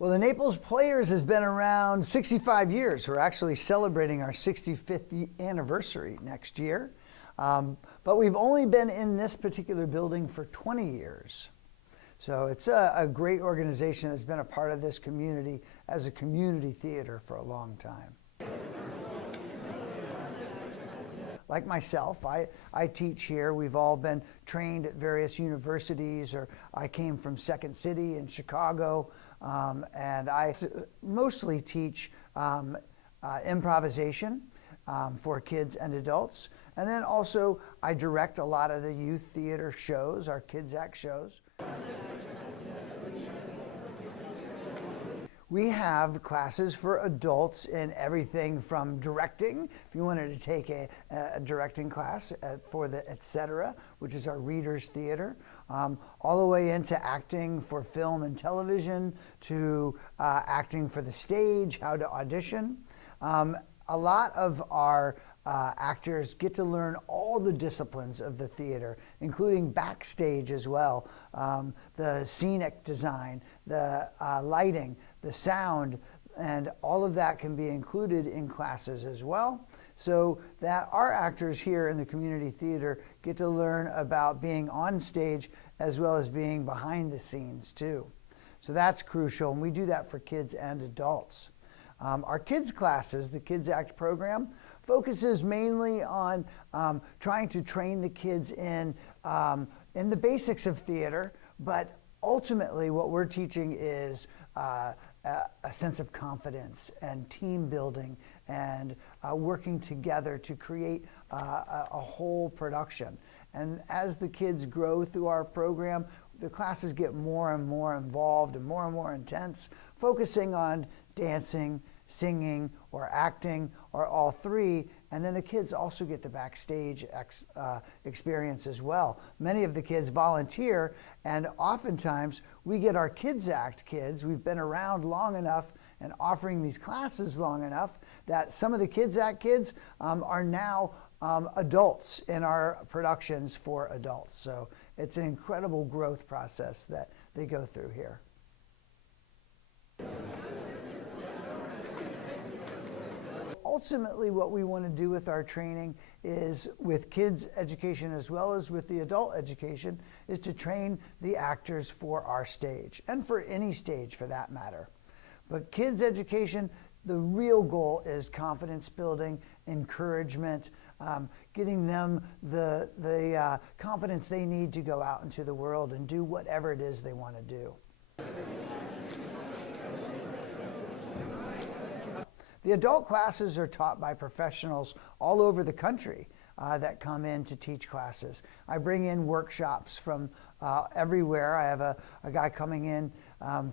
Well, the Naples Players has been around 65 years. We're actually celebrating our 65th anniversary next year. But we've only been in this particular building for 20 years. So it's a great organization that's been a part of this community as a community theater for a long time. Like myself, I teach here. We've all been trained at various universities, or I came from Second City in Chicago, and I mostly teach improvisation for kids and adults. And then also I direct a lot of the youth theater shows, our Kids Act shows. We have classes for adults in everything from directing, if you wanted to take a directing class for the Etc., which is our readers theater, all the way into acting for film and television, to acting for the stage, how to audition. A lot of our actors get to learn all the disciplines of the theater, including backstage as well, the scenic design, the lighting, the sound, and all of that can be included in classes as well, so that our actors here in the community theater get to learn about being on stage as well as being behind the scenes too. So that's crucial, and we do that for kids and adults. Our kids classes, the Kids Act program, focuses mainly on trying to train the kids in the basics of theater, but ultimately what we're teaching is a sense of confidence and team building and working together to create a whole production. And as the kids grow through our program, the classes get more and more involved and more intense, focusing on dancing, singing, or acting, or all three. And then the kids also get the backstage experience as well. Many of the kids volunteer, and oftentimes we get our Kids Act kids. We've been around long enough and offering these classes long enough that some of the Kids Act kids are now adults in our productions for adults. So it's an incredible growth process that they go through here. Ultimately, what we want to do with our training is, with kids education as well as with the adult education, is to train the actors for our stage, and for any stage for that matter. But kids education, the real goal is confidence building, encouragement, getting them the confidence they need to go out into the world and do whatever it is they want to do. The adult classes are taught by professionals all over the country that come in to teach classes. I bring in workshops from everywhere. I have a guy coming in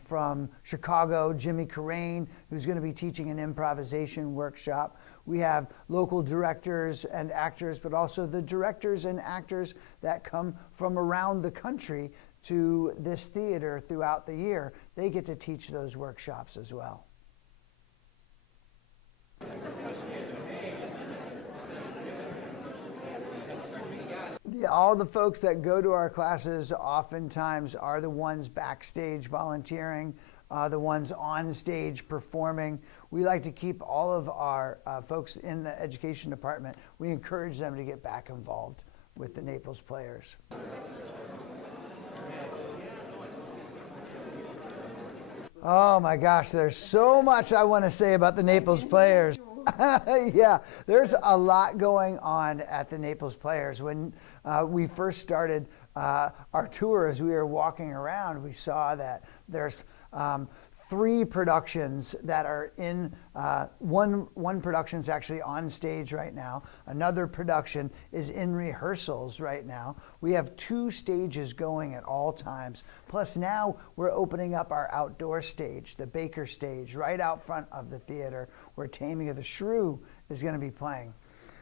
from Chicago, Jimmy Carrain, who's going to be teaching an improvisation workshop. We have local directors and actors, but also the directors and actors that come from around the country to this theater throughout the year. They get to teach those workshops as well. All the folks that go to our classes oftentimes are the ones backstage volunteering, the ones on stage performing. We like to keep all of our folks in the education department. We encourage them to get back involved with the Naples Players. Oh my gosh, there's so much I want to say about the Naples Players. Yeah, there's a lot going on at the Naples Players. When we first started our tour, as we were walking around, we saw that there's 3 productions that are in, one production is actually on stage right now. Another production is in rehearsals right now. We have 2 stages going at all times. Plus now we're opening up our outdoor stage, the Baker stage, right out front of the theater, where Taming of the Shrew is going to be playing.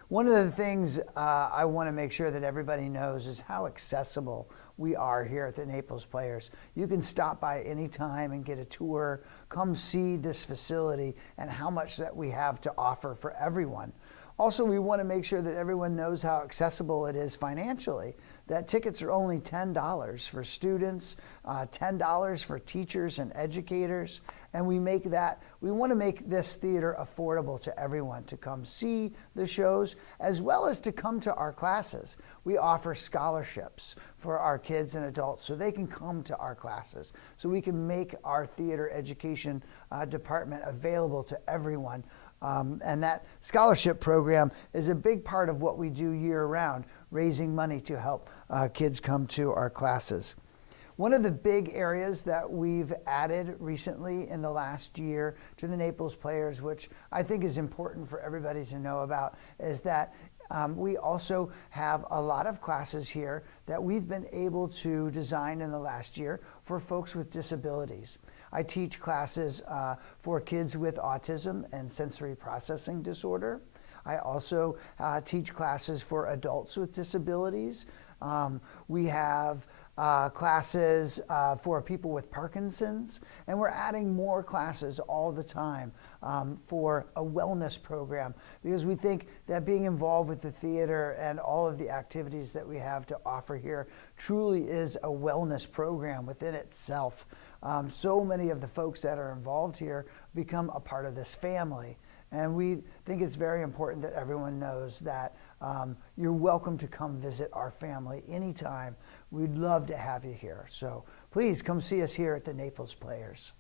One of the things I want to make sure that everybody knows is how accessible we are here at the Naples Players. You can stop by any time and get a tour, come see this facility and how much that we have to offer for everyone. Also, we want to make sure that everyone knows how accessible it is financially, that tickets are only $10 for students, $10 for teachers and educators, and we want to make this theater affordable to everyone to come see the shows as well as to come to our classes. We offer scholarships for our kids and adults so they can come to our classes, so we can make our theater education department available to everyone. And that scholarship program is a big part of what we do year-round, raising money to help kids come to our classes. One of the big areas that we've added recently in the last year to the Naples Players, which I think is important for everybody to know about, is that we also have a lot of classes here that we've been able to design in the last year for folks with disabilities. I teach classes for kids with autism and sensory processing disorder. I also teach classes for adults with disabilities. We have classes for people with Parkinson's, and we're adding more classes all the time for a wellness program, because we think that being involved with the theater and all of the activities that we have to offer here truly is a wellness program within itself. So many of the folks that are involved here become a part of this family. And we think it's very important that everyone knows that you're welcome to come visit our family anytime. We'd love to have you here. So please come see us here at the Naples Players.